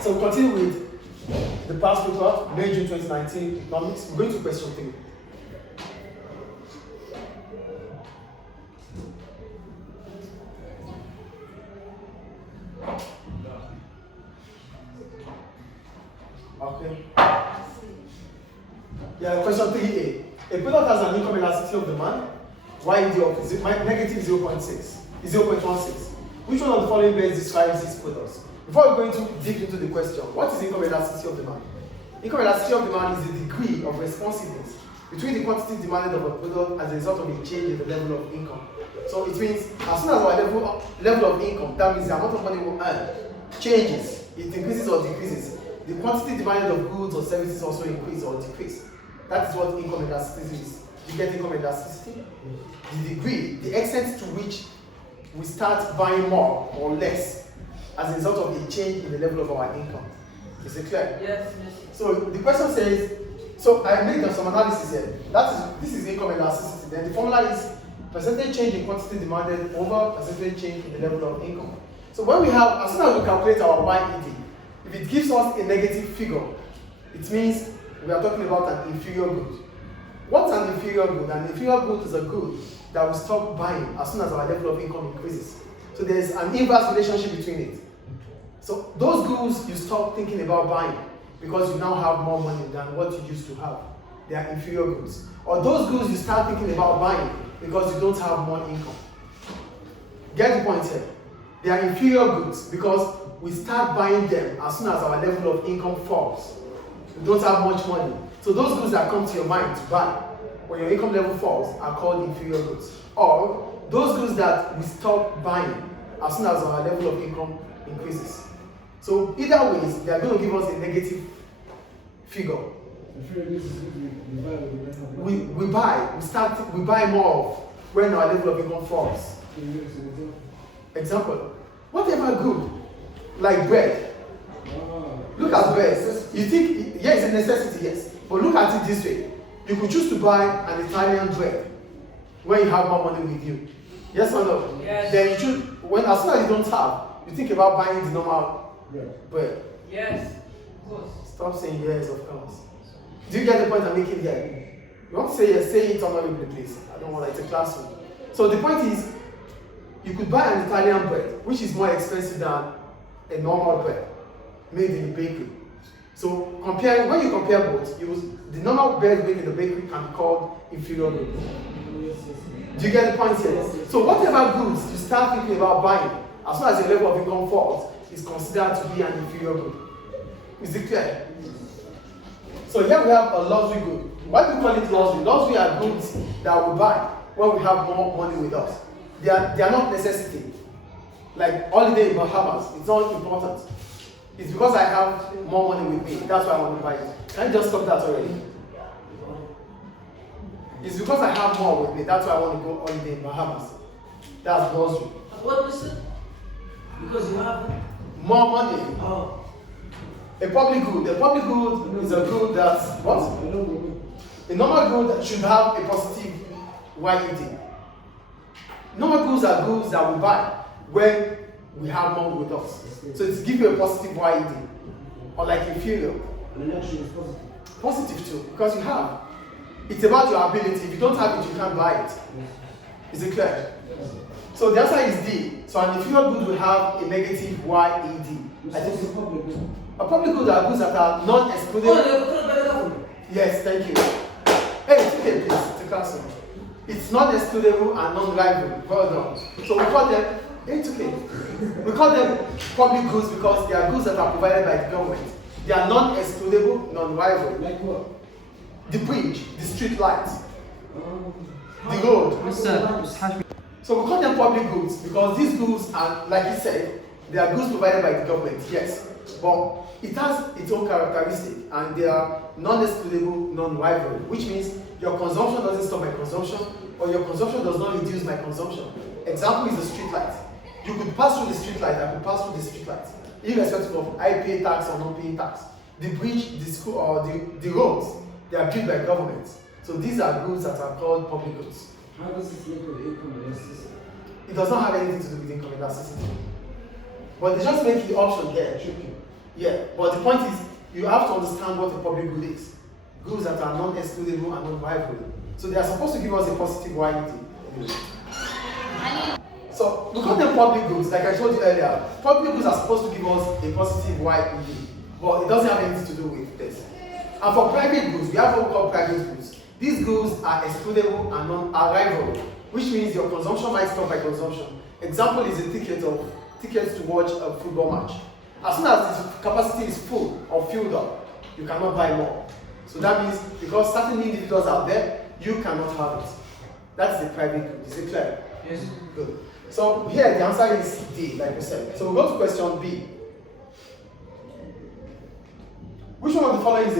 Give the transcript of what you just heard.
So we continue with the past paper, May, June 2019 economics. We're going to question 3. Okay. Yeah, question 3a. A product has an income elasticity of demand, YED of negative 0.16. Which one of the following best describes these products? Before we go into deep into the question, what is income elasticity of demand? Income elasticity of demand is the degree of responsiveness between the quantity demanded of a product as a result of a change in the level of income. So it means as soon as our level of income, that means the amount of money we earn, changes, it increases or decreases, the quantity demanded of goods or services also increase or decrease. That is what income elasticity is. You get income elasticity? The degree, the extent to which we start buying more or less as a result of a change in the level of our income. Is it clear? Yes. So the question says, so I made some analysis here. This is income elasticity. Then the formula is percentage change in quantity demanded over percentage change in the level of income. So when we have, as soon as we calculate our YED, if it gives us a negative figure, it means we are talking about an inferior good. What's an inferior good? An inferior good is a good that we stop buying as soon as our level of income increases. So there's an inverse relationship between it. So those goods you stop thinking about buying because you now have more money than what you used to have. They are inferior goods. Or those goods you start thinking about buying because you don't have more income. Get the point here? They are inferior goods because we start buying them as soon as our level of income falls. You don't have much money. So those goods that come to your mind to buy when your income level falls are called inferior goods. Or those goods that we stop buying as soon as our level of income increases. So either ways, they are going to give us a negative figure. We buy more of when our level of income falls. Example, whatever good, like bread. Look at bread. You think, yeah, it's a necessity, yes. But look at it this way. You could choose to buy an Italian bread when you have more money with you. Yes or no? Yes. Then you choose, as soon as you don't have, you think about buying the normal bread. Yes, of course. Stop saying yes, of course. Do you get the point I'm making here? You want to say yes, say it honorably, please. I don't want, it's a classroom. So the point is, you could buy an Italian bread, which is more expensive than a normal bread made in the bakery. So when you compare both, the normal bread made in the bakery can be called inferior goods. Do you get the point here? So whatever goods you start thinking about buying, as soon as your level of income falls, is considered to be an inferior good. Is it clear? So here we have a luxury good. Why do we call it luxury? Luxury are goods that we buy when we have more money with us. They are not necessity. Like holiday in Bahamas, it's not important. It's because I have more money with me. That's why I want to buy it. Can you just stop that already? It's because I have more with me. That's why I want to go holiday in Bahamas. That's luxury. What was it? Because you have more money. Oh. A public good. A public good is a good that's what? A normal good should have a positive YED. Normal goods are goods that we buy when we have more with us. So it's give you a positive YED. Or like inferior. Positive too, because you have. It's about your ability. If you don't have it, you can't buy it. Is it clear? So the answer is D. So an inferior good will have a negative YED. I think a public good are goods that are non-excludable. Yes, thank you. Hey, it's okay, please. It's a classroom. It's non-excludable and non-rival. Well done. So we call them. It's okay. We call them public goods because they are goods that are provided by the government. They are non-excludable, non-rival. Like what? The bridge, the street light, the road. So we call them public goods because these goods are, like you said, they are goods provided by the government, yes. But it has its own characteristic and they are non-excludable, non-rival, which means your consumption doesn't stop my consumption or your consumption does not reduce my consumption. Example is the street light. You could pass through the street light, I could pass through the street light, irrespective of I pay tax or not paying tax. The bridge, the school, or the roads, they are built by government. So these are goods that are called public goods. How does this link with income elasticity? It does not have anything to do with income elasticity. But they just make the option there. Yeah, but the point is, you have to understand what a public good is. Goods that are non-excludable and non-rivalable. So they are supposed to give us a positive YED. So we call them public goods, like I told you earlier. Public goods are supposed to give us a positive YED, but it doesn't have anything to do with this. And for private goods, we have what we call private goods. These goods are excludable and non-arrivable, which means your consumption might stop by consumption. Example is a tickets to watch a football match. As soon as the capacity is full or filled up, you cannot buy more. So that means because certain individuals are there, you cannot have it. That's the private good. Is it clear? Yes. Good. So here the answer is D, like we said. So we'll go to question B. Which one of the following is